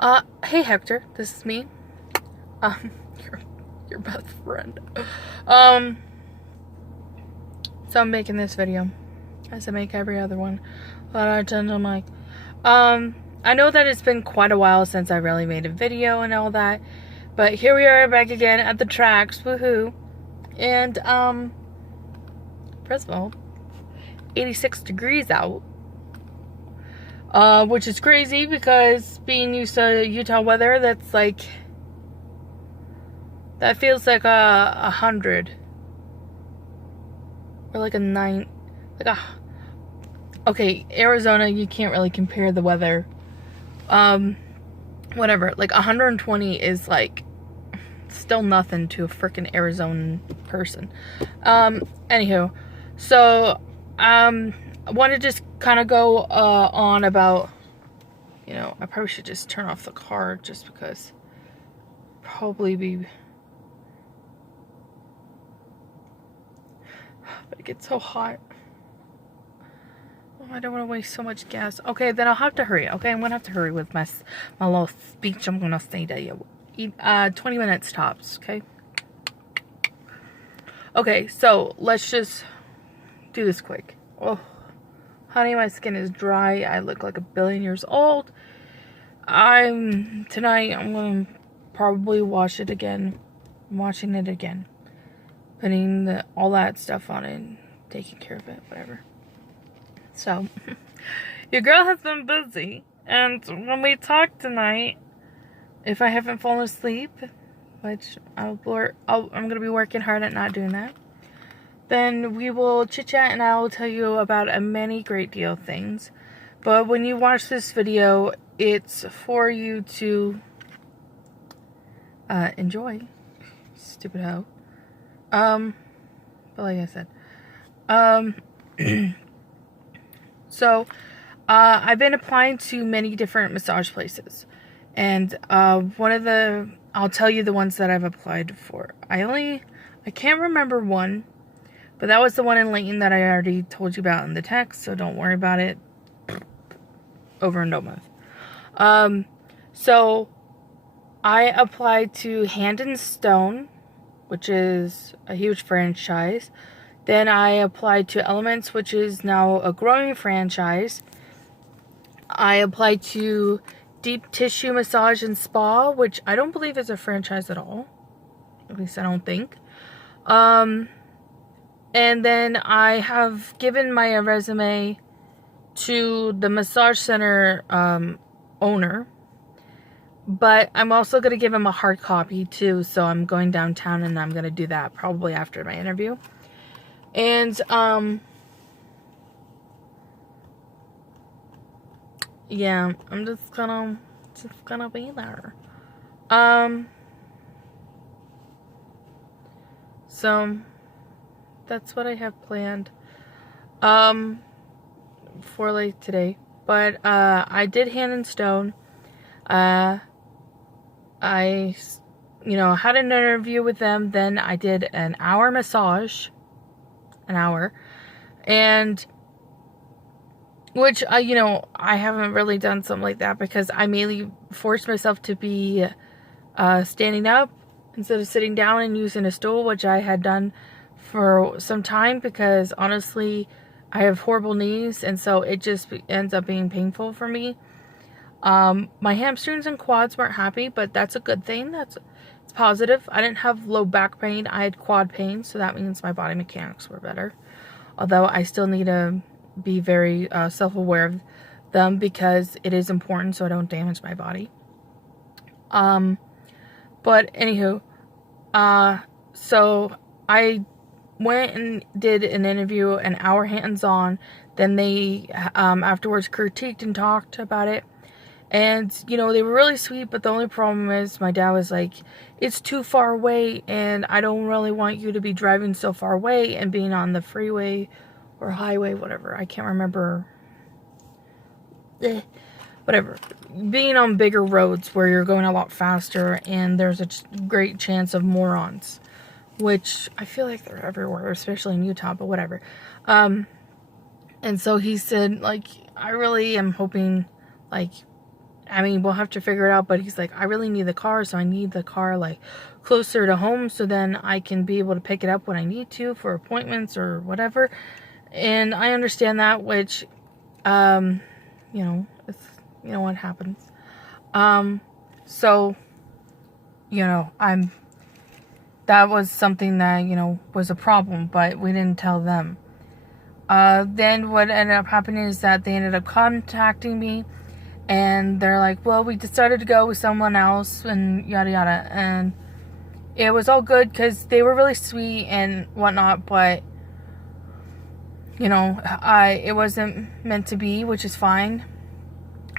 Hey Hector, this is me. Um, your, your best friend. Um, so I'm making this video, as I make every other one, but I tend to like, I know that it's been quite a while since I really made a video and all that, but here we are back again at the tracks, woohoo. And, first of all, 86 degrees out. Which is crazy because being used to Utah weather, that feels like 100. Or like a 9, okay, Arizona, you can't really compare the weather. Whatever, like 120 is like still nothing to a freaking Arizona person. Anywho, so, I want to just kind of go, on about, I probably should just turn off the car just because probably be, but it gets so hot. Oh, I don't want to waste so much gas. Okay, then I'll have to hurry. Okay, I'm gonna have to hurry with my little speech I'm gonna say to you. 20 minutes tops, okay? Okay, so let's just do this quick. Oh, honey, my skin is dry. I look like a billion years old. Tonight, I'm gonna probably wash it again. I'm washing it again. Putting all that stuff on it, taking care of it, whatever. So, your girl has been busy, and when we talk tonight, if I haven't fallen asleep, which I'm gonna be working hard at not doing that, then we will chit chat and I will tell you about a many great deal of things. But when you watch this video, it's for you to enjoy. Stupid hoe. But like I said, so I've been applying to many different massage places, and I'll tell you the ones that I've applied for. I can't remember one, but that was the one in Layton that I already told you about in the text, so don't worry about it. Over and done with. So I applied to Hand and Stone, which is a huge franchise. Then I applied to Elements, which is now a growing franchise. I applied to Deep Tissue Massage and Spa, which I don't believe is a franchise at all. At least I don't think. And then I have given my resume to the massage center owner. But I'm also going to give him a hard copy too, so I'm going downtown and I'm going to do that probably after my interview. And, yeah, I'm just gonna be there. So, that's what I have planned, for like today. But, I did Hand and Stone. I had an interview with them. Then I did an hour massage. An hour. And, which, I haven't really done something like that because I mainly forced myself to be standing up instead of sitting down and using a stool, which I had done for some time because, honestly, I have horrible knees, and so it just ends up being painful for me. My hamstrings and quads weren't happy, but that's a good thing. It's positive. I didn't have low back pain. I had quad pain, so that means my body mechanics were better. Although I still need to be very self-aware of them because it is important so I don't damage my body. But anywho, so I went and did an interview, an hour hands-on. Then they afterwards critiqued and talked about it. And, they were really sweet, but the only problem is my dad was like, it's too far away, and I don't really want you to be driving so far away and being on the freeway or highway, whatever. I can't remember. Whatever. Being on bigger roads where you're going a lot faster and there's a great chance of morons, which I feel like they're everywhere, especially in Utah, but whatever. And so he said, like, I really am hoping, like, I mean, we'll have to figure it out, but he's like, I really need the car, so I need the car, like, closer to home, so then I can be able to pick it up when I need to for appointments or whatever. And I understand that, which, it's, what happens. So, that was something that, was a problem, but we didn't tell them. Then what ended up happening is that they ended up contacting me, and they're like, well, we decided to go with someone else, and yada yada. And it was all good because they were really sweet and whatnot, but it wasn't meant to be, which is fine.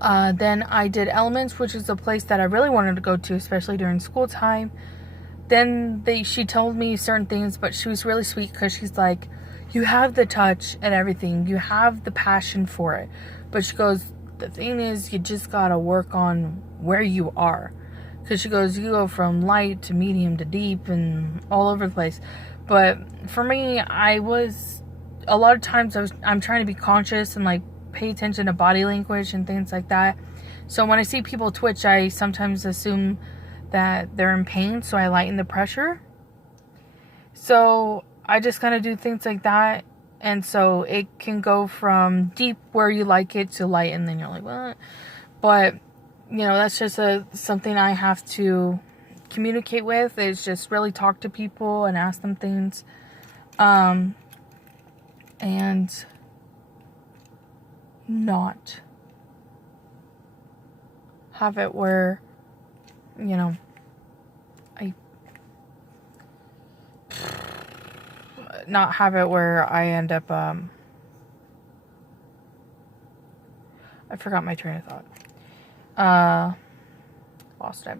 Then I did Elements, which is a place that I really wanted to go to, especially during school time. Then she told me certain things, but she was really sweet because she's like, you have the touch and everything. You have the passion for it. But she goes, the thing is, you just gotta work on where you are. Because she goes, you go from light to medium to deep and all over the place. But for me, a lot of times I'm trying to be conscious and like pay attention to body language and things like that. So when I see people twitch, I sometimes assume that they're in pain, so I lighten the pressure. So I just kind of do things like that, and so it can go from deep where you like it to light, and then you're like, what? But that's just something I have to communicate with, is just really talk to people and ask them things, and not have it where not have it where I end up, I forgot my train of thought. Lost it.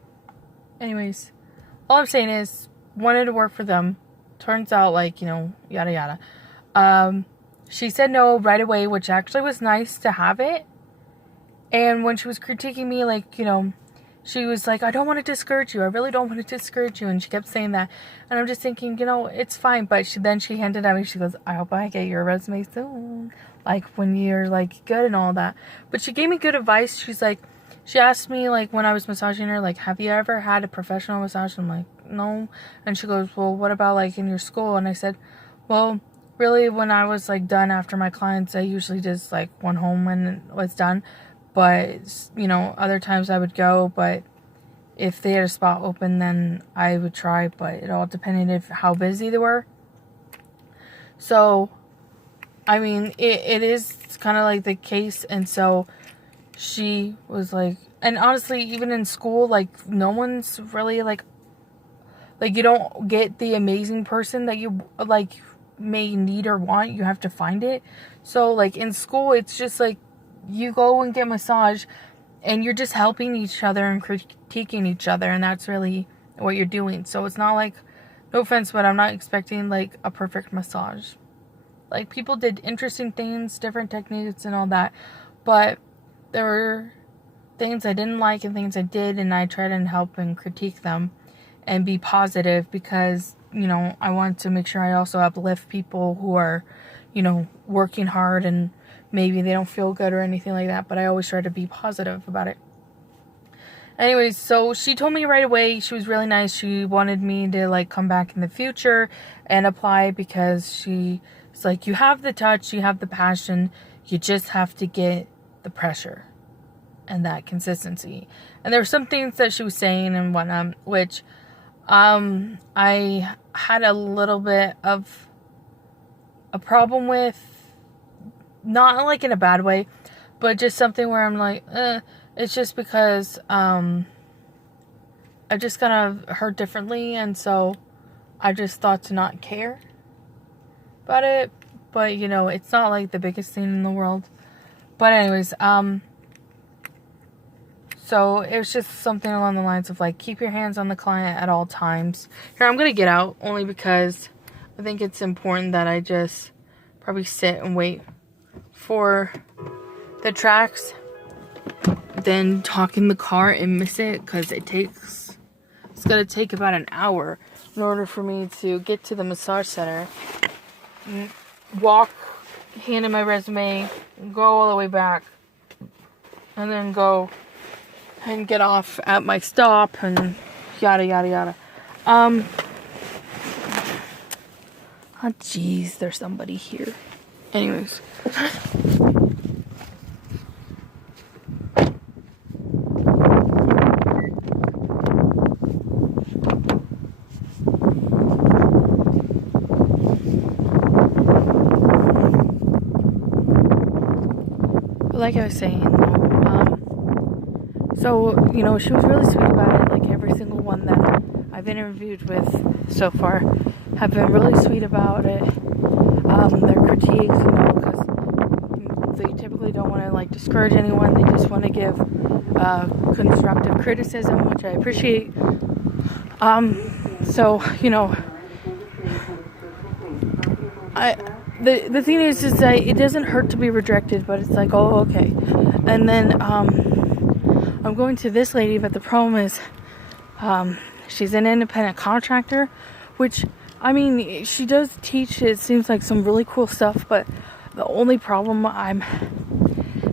Anyways, all I'm saying is, wanted to work for them. Turns out, yada yada. She said no right away, which actually was nice to have it. And when she was critiquing me, she was like, I don't want to discourage you. I really don't want to discourage you. And she kept saying that. And I'm just thinking, it's fine. But then she handed at me, she goes, I hope I get your resume soon. When you're, good and all that. But she gave me good advice. She's like, she asked me, when I was massaging her, have you ever had a professional massage? I'm like, no. And she goes, well, what about, in your school? And I said, well, really, when I was, done after my clients, I usually just, went home when it was done. But, other times I would go, but if they had a spot open, then I would try, but it all depended how busy they were. So, I mean, it is kind of the case, and so she was and honestly, even in school, no one's really, you don't get the amazing person that you, may need or want. You have to find it. So, in school, it's just, you go and get massage, and you're just helping each other and critiquing each other, and that's really what you're doing. So it's not no offense, but I'm not expecting a perfect massage. People did interesting things, different techniques and all that, but there were things I didn't like and things I did, and I tried to help and critique them and be positive, because I want to make sure I also uplift people who are working hard, and maybe they don't feel good or anything like that, but I always try to be positive about it. Anyways, so she told me right away, she was really nice. She wanted me to come back in the future and apply, because she's like, you have the touch, you have the passion, you just have to get the pressure and that consistency. And there were some things that she was saying and whatnot, which I had a little bit of a problem with. Not in a bad way, but just something where I'm it's just because I just kind of heard differently, and so I just thought to not care about it. But it's not the biggest thing in the world. But anyways, so it was just something along the lines of keep your hands on the client at all times. Here, I'm gonna get out only because I think it's important that I just probably sit and wait for the tracks, then talk in the car and miss it, because it's gonna take about an hour in order for me to get to the massage center, walk, hand in my resume, go all the way back, and then go and get off at my stop and yada yada yada. Oh jeez, there's somebody here. Anyways. Like I was saying, so, you know, she was really sweet about it. Like, every single one that I've interviewed with so far have been really sweet about it. Their critiques, you know, because they typically don't want to, like, discourage anyone. They just want to give constructive criticism, which I appreciate. So, you know, the thing is that it doesn't hurt to be rejected, but it's like, oh, okay. And then, I'm going to this lady, but the problem is, she's an independent contractor, which, I mean, she does teach, it seems like, some really cool stuff, but the only problem I'm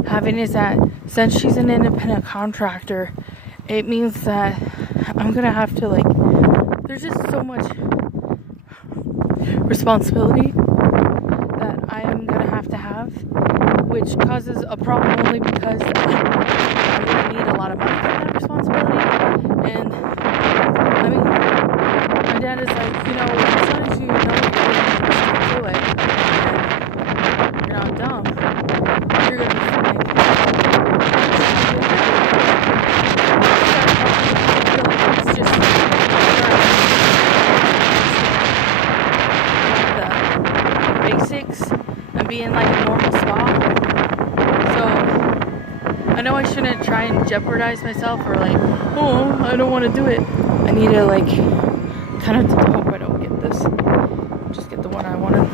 having is that since she's an independent contractor, it means that I'm gonna have to, like, there's just so much responsibility that I am gonna have, which causes a problem only because I'm gonna need a lot of money for that responsibility. And I mean, my dad is like, you know, as long as you know what you're doing, just do it, and you're not dumb, you're gonna be fine. It's just the basics and be in like a normal spot. So I know I shouldn't try and jeopardize myself or like, oh, I don't want to do it. I need to like kind of hope I don't get this. Just get the one I wanted.